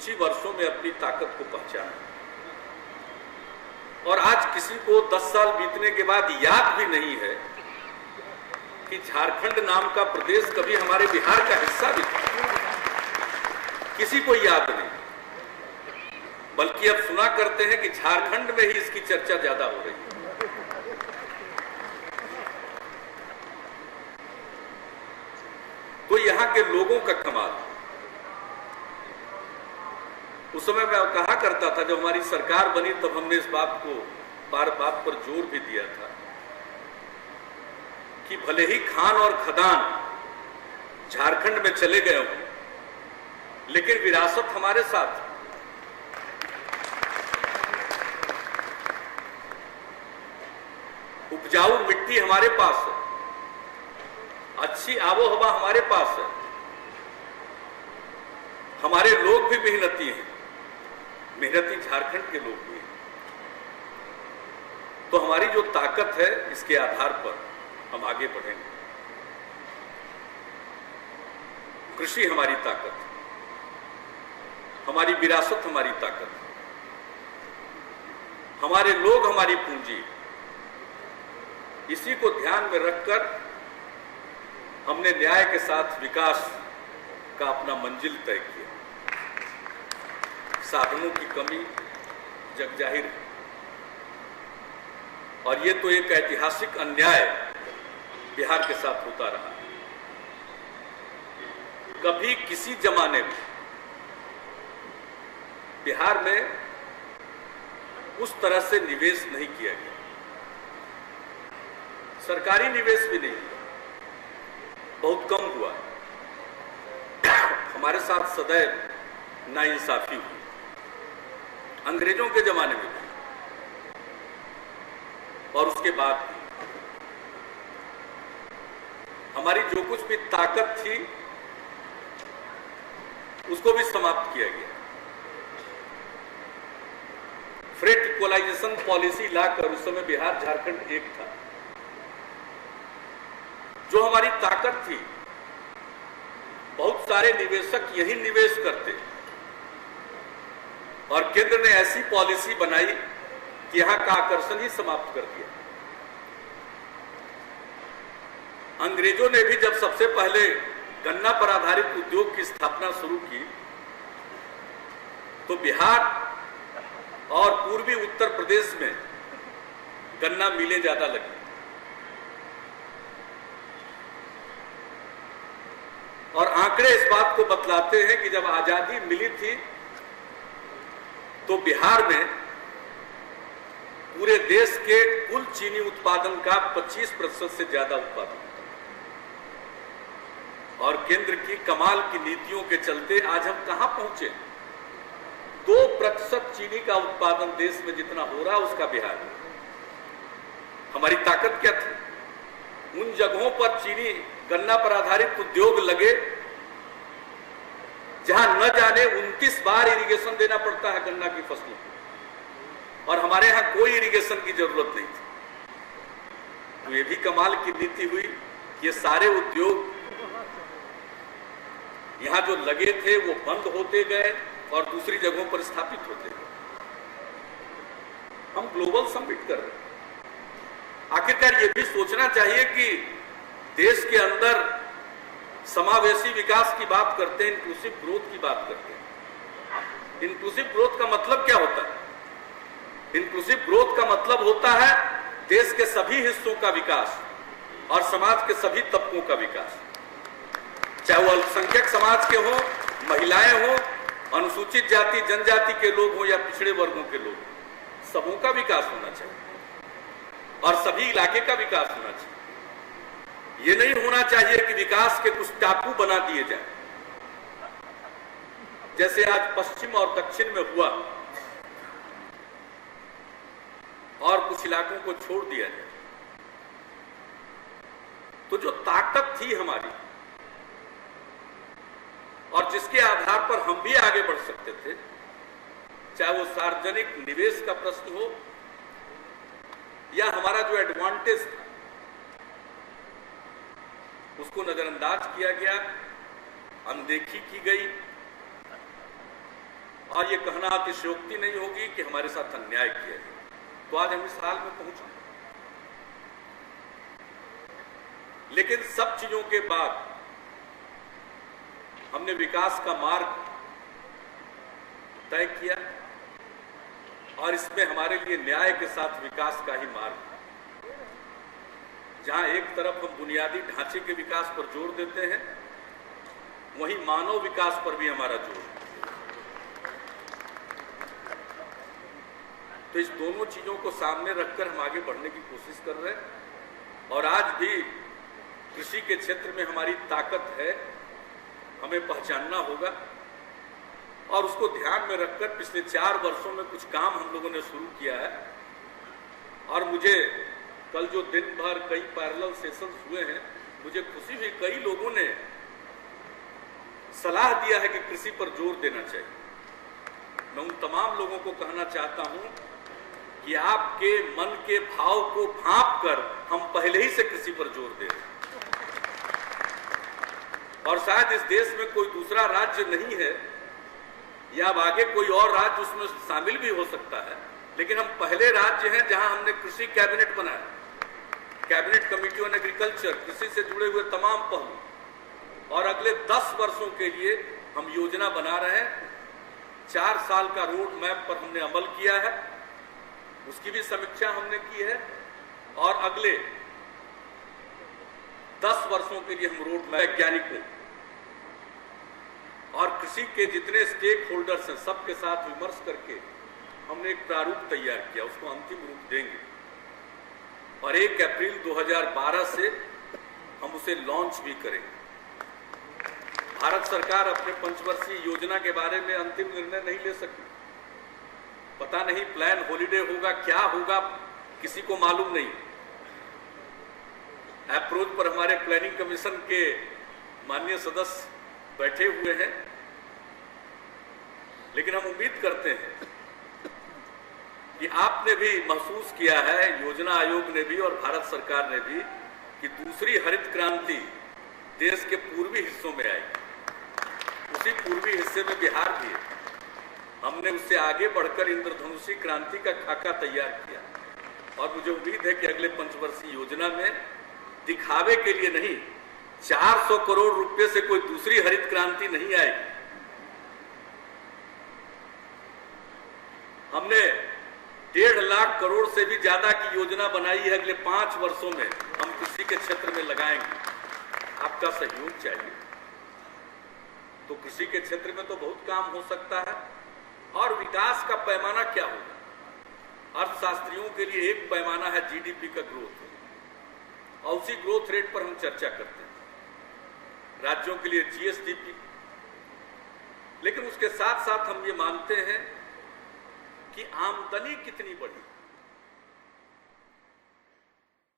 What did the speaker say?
कुछ ही वर्षों में अपनी ताकत को पहचाना। और आज किसी को 10 साल बीतने के बाद याद भी नहीं है कि झारखंड नाम का प्रदेश कभी हमारे बिहार का हिस्सा भी था। किसी को याद नहीं, बल्कि अब सुना करते हैं कि झारखंड में ही इसकी चर्चा ज्यादा हो रही है। तो यहां के लोगों का कमाल। उस समय मैं कहा करता था, जब हमारी सरकार बनी तब हमने इस बात पर जोर भी दिया था कि भले ही खान और खदान झारखंड में चले गए हों, लेकिन विरासत हमारे साथ है। उपजाऊ मिट्टी हमारे पास है, अच्छी आबोहवा हमारे पास है, हमारे लोग भी मेहनती हैं, मेहनती झारखंड के लोग भी हैं। तो हमारी जो ताकत है, इसके आधार पर हम आगे बढ़ेंगे। कृषि हमारी ताकत, हमारी विरासत हमारी ताकत, हमारे लोग हमारी पूंजी। इसी को ध्यान में रखकर हमने न्याय के साथ विकास का अपना मंजिल तय किया। साधनों की कमी जग जाहिर है, और ये तो एक ऐतिहासिक अन्याय बिहार के साथ होता रहा। कभी किसी जमाने में बिहार में उस तरह से निवेश नहीं किया गया, सरकारी निवेश भी नहीं हुआ, बहुत कम हुआ। हमारे साथ सदैव नाइंसाफी हुई, अंग्रेजों के जमाने में भी और उसके बाद भी। हमारी जो कुछ भी ताकत थी उसको भी समाप्त किया गया। फ्रेट इक्वलाइजेशन पॉलिसी लाकर उस समय बिहार झारखंड एक था। जो हमारी ताकत थी, बहुत सारे निवेशक यही निवेश करते, और केंद्र ने ऐसी पॉलिसी बनाई कि यहां का आकर्षण ही समाप्त कर दिया। अंग्रेजों ने भी जब सबसे पहले गन्ना पर आधारित उद्योग की स्थापना शुरू की, तो बिहार और पूर्वी उत्तर प्रदेश में गन्ना मिलें ज्यादा लगी। और आंकड़े इस बात को बतलाते हैं कि जब आजादी मिली थी तो बिहार में पूरे देश के कुल चीनी उत्पादन का 25% से ज्यादा उत्पादन होता। और केंद्र की कमाल की नीतियों के चलते आज हम कहां पहुंचे? 2% चीनी का उत्पादन देश में जितना हो रहा उसका बिहार में। हमारी ताकत क्या थी? उन जगहों पर चीनी गन्ना पर आधारित उद्योग लगे जहां न जाने 29 बार इरिगेशन देना पड़ता है गन्ना की फसलों को, और हमारे यहां कोई इरिगेशन की जरूरत नहीं थी। तो ये भी कमाल की नीति हुई कि ये सारे उद्योग यहां जो लगे थे वो बंद होते गए और दूसरी जगहों पर स्थापित होते गए। हम ग्लोबल समिट कर रहे हैं। आखिरकार ये भी सोचना चाहिए कि देश के अंदर समावेशी विकास की बात करते हैं, इंक्लूसिव ग्रोथ की बात करते हैं। इंक्लूसिव ग्रोथ का मतलब क्या होता है? इंक्लूसिव ग्रोथ का मतलब होता है देश के सभी हिस्सों का विकास और समाज के सभी तबकों का विकास, चाहे वो अल्पसंख्यक समाज के हों, महिलाएं हों, अनुसूचित जाति जनजाति के लोग हों या पिछड़े वर्गों के लोग, सबों का विकास होना चाहिए और सभी इलाके का विकास होना चाहिए। ये नहीं होना चाहिए कि विकास के कुछ टापू बना दिए जाए, जैसे आज पश्चिम और दक्षिण में हुआ, और कुछ इलाकों को छोड़ दिया जाए। तो जो ताकत थी हमारी और जिसके आधार पर हम भी आगे बढ़ सकते थे, चाहे वो सार्वजनिक निवेश का प्रश्न हो या हमारा जो एडवांटेज था उसको नजरअंदाज किया गया, अनदेखी की गई। और ये कहना अतिशयोक्ति नहीं होगी कि हमारे साथ अन्याय किया है, तो आज हम इस हाल में पहुंचे। लेकिन सब चीजों के बाद हमने विकास का मार्ग तय किया और इसमें हमारे लिए न्याय के साथ विकास का ही मार्ग, जहां एक तरफ हम बुनियादी ढांचे के विकास पर जोर देते हैं, वहीं मानव विकास पर भी हमारा जोर है। तो इस दोनों चीजों को सामने रखकर हम आगे बढ़ने की कोशिश कर रहे हैं और आज भी कृषि के क्षेत्र में हमारी ताकत है, हमें पहचानना होगा और उसको ध्यान में रखकर पिछले 4 वर्षों में कुछ काम हम लोगों ने शुरू किया है। और मुझे कल जो दिन भर कई पैरेलल सेशंस हुए हैं, मुझे खुशी हुई, कई लोगों ने सलाह दिया है कि कृषि पर जोर देना चाहिए। मैं उन तमाम लोगों को कहना चाहता हूं कि आपके मन के भाव को भांप कर हम पहले ही से कृषि पर जोर दे रहे हैं और शायद इस देश में कोई दूसरा राज्य नहीं है या अब आगे कोई और राज्य उसमें शामिल भी हो सकता है, लेकिन हम पहले राज्य हैं जहां हमने कृषि कैबिनेट बनाया, कैबिनेट कमेटी ऑन एग्रीकल्चर, कृषि से जुड़े हुए तमाम पहलू, और अगले 10 वर्षों के लिए हम योजना बना रहे हैं। 4 साल का रोड मैप पर हमने अमल किया है, उसकी भी समीक्षा हमने की है और अगले 10 वर्षों के लिए हम रोड मैप वैज्ञानिकों और कृषि के जितने स्टेक होल्डर्स हैं सबके साथ विमर्श करके हमने एक प्रारूप तैयार किया, उसको अंतिम रूप देंगे और 1 अप्रैल 2012 से हम उसे लॉन्च भी करेंगे। भारत सरकार अपने 5 वर्षीय योजना के बारे में अंतिम निर्णय नहीं ले सकी, पता नहीं प्लान हॉलिडे होगा, क्या होगा, किसी को मालूम नहीं। अप्रोच पर हमारे प्लानिंग कमीशन के माननीय सदस्य बैठे हुए हैं, लेकिन हम उम्मीद करते हैं कि आपने भी महसूस किया है, योजना आयोग ने भी और भारत सरकार ने भी, कि दूसरी हरित क्रांति देश के पूर्वी हिस्सों में आएगी। उसी पूर्वी हिस्से में बिहार भी है। हमने उससे आगे बढ़कर इंद्रधनुषी क्रांति का खाका तैयार किया और मुझे उम्मीद है कि अगले 5 वर्षीय योजना में दिखावे के लिए नहीं, 400 करोड़ रुपए से कोई दूसरी हरित क्रांति नहीं आएगी। हमने 1.5 लाख करोड़ से भी ज्यादा की योजना बनाई है, अगले 5 वर्षों में हम कृषि के क्षेत्र में लगाएंगे। आपका सहयोग चाहिए। तो कृषि के क्षेत्र में तो बहुत काम हो सकता है और विकास का पैमाना क्या होगा? अर्थशास्त्रियों के लिए एक पैमाना है जीडीपी का ग्रोथ और उसी ग्रोथ रेट पर हम चर्चा करते हैं। राज्यों के लिए जीएसडीपी, लेकिन उसके साथ साथ हम ये मानते हैं कि आमदनी कितनी बढ़ी।